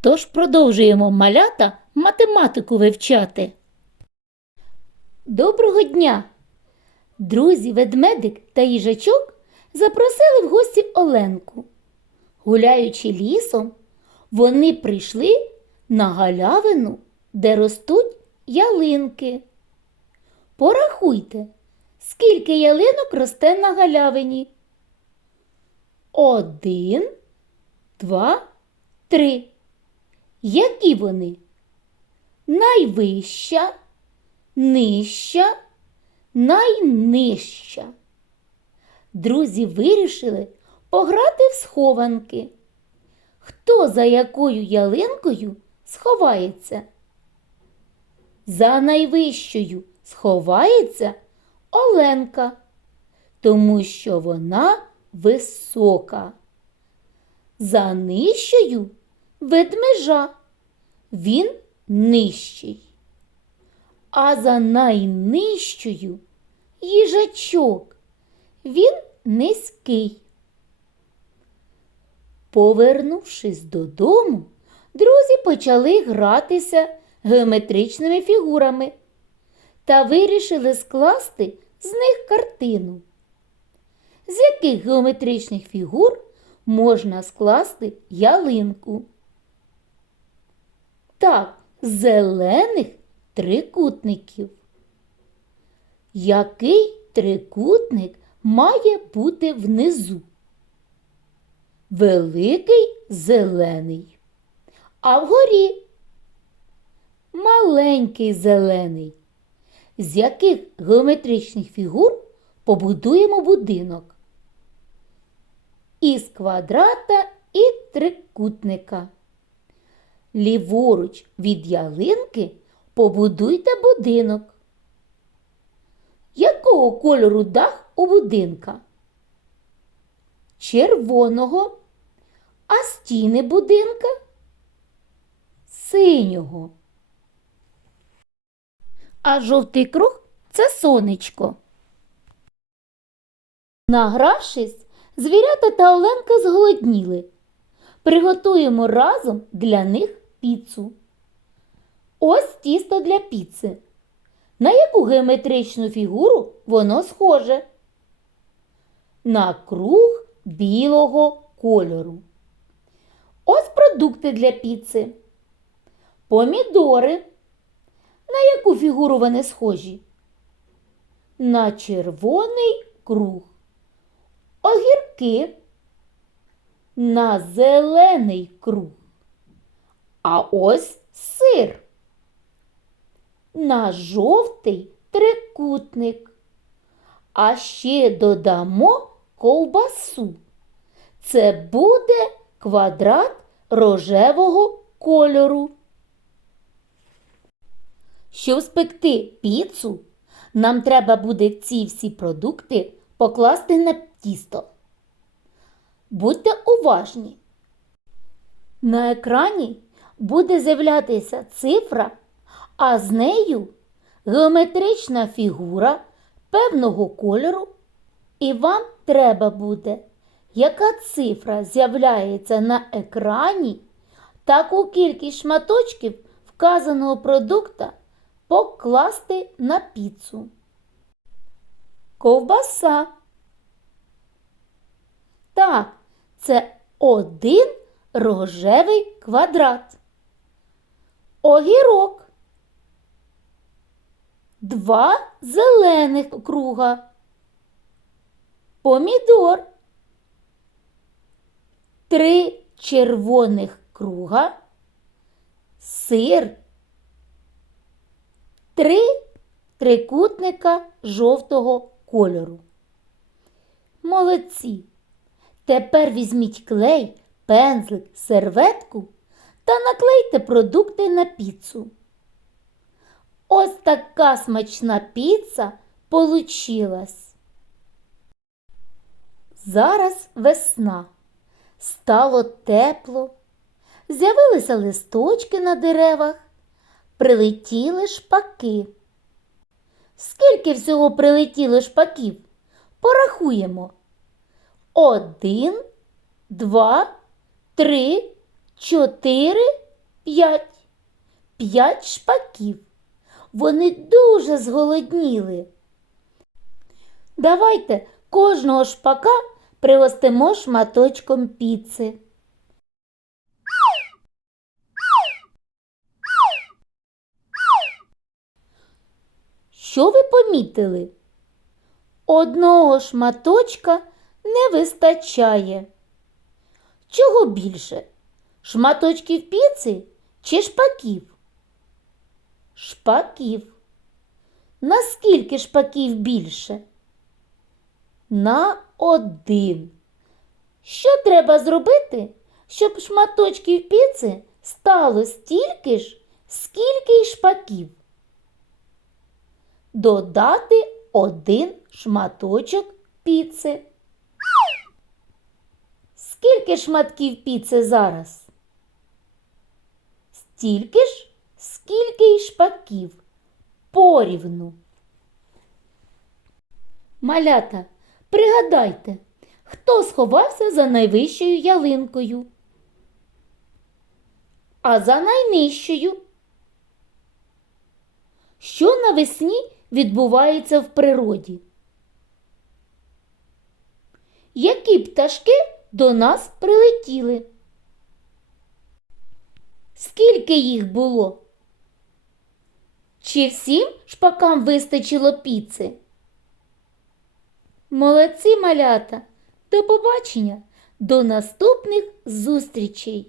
Тож продовжуємо малята математику вивчати. Доброго дня! Друзі, ведмедик та їжачок запросили в гості Оленку. Гуляючи лісом, вони прийшли на галявину, де ростуть ялинки. Порахуйте, скільки ялинок росте на галявині. Один, два, три. Які вони? Найвища, нижча, найнижча. Друзі вирішили пограти в схованки. Хто за якою ялинкою сховається? За найвищою сховається Оленка, тому що вона висока. За нижчою ведмежа. Він нижчий. А за найнижчою їжачок. Він низький. Повернувшись додому, друзі почали гратися геометричними фігурами та вирішили скласти з них картину. З яких геометричних фігур можна скласти ялинку? Так, зелених трикутників. Який трикутник має бути внизу? Великий зелений. А вгорі маленький зелений. З яких геометричних фігур побудуємо будинок? Із квадрата і трикутника. Ліворуч від ялинки побудуйте будинок. Якого кольору дах у будинка? Червоного, а стіни будинка синього. А жовтий круг це сонечко. Награвшись, звірята та Оленка зголодніли. Приготуємо разом для них піцу. Ось тісто для піци. На яку геометричну фігуру воно схоже? На круг білого кольору. Ось продукти для піци. Помідори. На яку фігуру вони схожі? На червоний круг. Огірки на зелений круг. А ось сир. На жовтий трикутник. А ще додамо ковбасу. Це буде квадрат рожевого кольору. Щоб спекти піцу, нам треба буде ці всі продукти покласти на тісто. Будьте уважні. На екрані буде з'являтися цифра, а з нею геометрична фігура певного кольору, і вам треба буде, яка цифра з'являється на екрані, таку кількість шматочків вказаного продукта покласти на піцу. Ковбаса. Так, це один рожевий квадрат. Огірок. Два зелених круга. Помідор. Три червоних круга. Сир. Три трикутника жовтого кольору. Молодці. Тепер візьміть клей, пензлик, серветку та наклейте продукти на піцу. Ось така смачна піца получилась. Зараз весна. Стало тепло, з'явилися листочки на деревах, прилетіли шпаки. Скільки всього прилетіло шпаків? Порахуємо. Один, два, три, чотири, П'ять. П'ять шпаків. Вони дуже зголодніли. Давайте кожного шпака пригостимо шматочком піци. Що ви помітили? Одного шматочка не вистачає. Чого більше? Шматочків піци чи шпаків? Шпаків. Наскільки шпаків більше? На один. Що треба зробити, щоб шматочків піци стало стільки ж, скільки й шпаків? Додати один шматочок піци. Скільки шматків піци зараз? Стільки ж, скільки й шпаків. Порівну. Малята, пригадайте, хто сховався за найвищою ялинкою? А за найнижчою? Що навесні відбувається в природі? Які пташки до нас прилетіли? Скільки їх було? Чи всім шпакам вистачило піци? Молодці малята! До побачення! До наступних зустрічей!